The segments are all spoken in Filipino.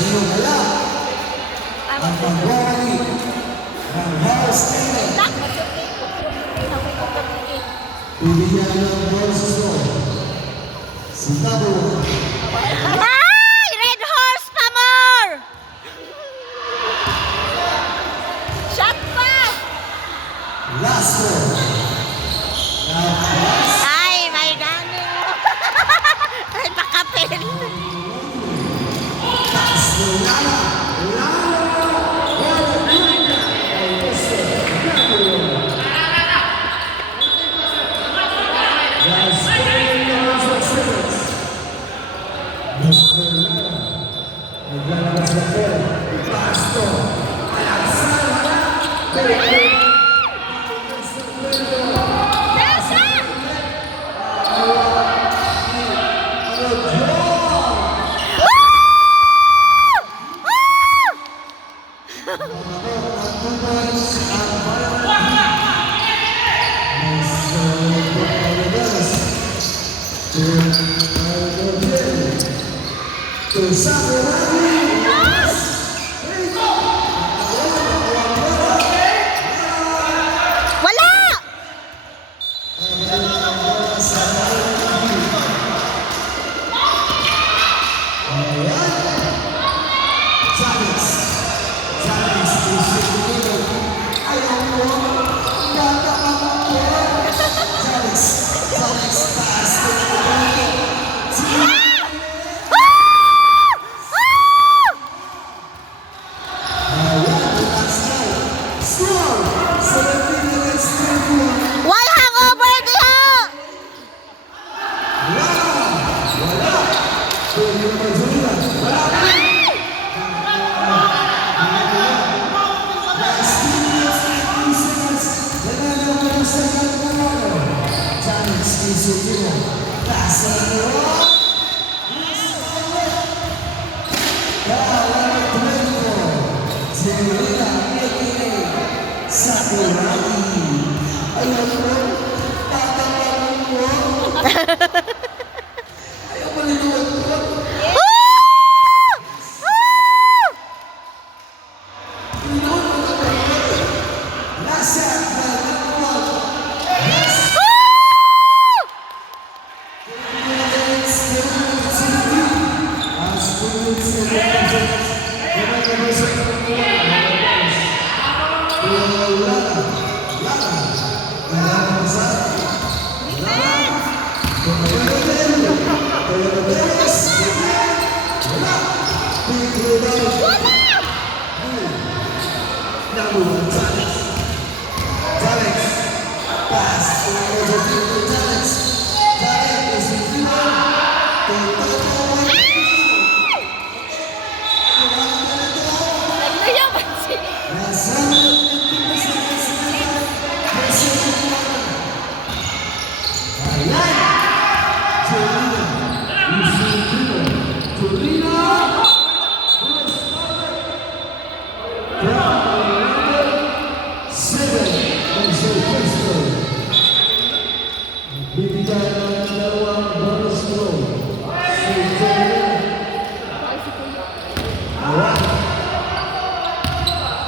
Sino kaya ang pagwawali ng House Taylor? Bibigyan ng boses mo si Tabo. Ay! Red Horse pa more! Shot pa! Last one. Ay, may gano! Ay, pakapin! Naglalabas na po. Pasto. Wala! Why hangover diha? Ayaw mo, tatapanin mo. Ayaw mo linuwag ko. Linuwag mo na ba? Nasa linuwag.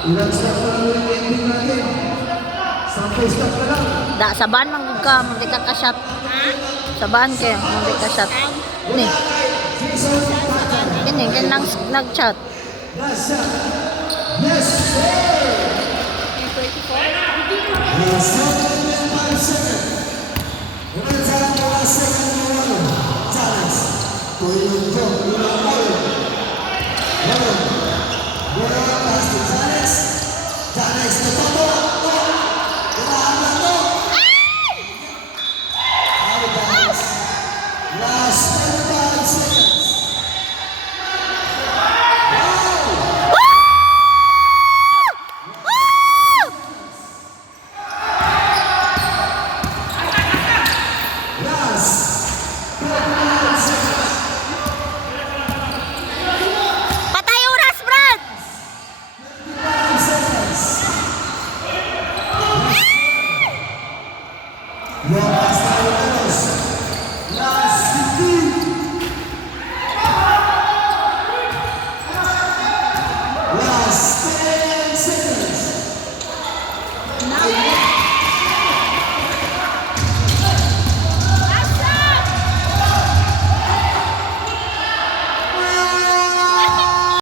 Ilan stop na lang yung ending natin? 10 stop na lang. Da, saban man gud ka, magdi ka ka-shot. Saban kay, magdi ka shot. Ni. Kini, kanang nag-chat. Last shot. Yes, sir! Yes, sir! 5 seconds. Una time for last second number 1. Challenge. Tulong ko, ulang ulit. 1.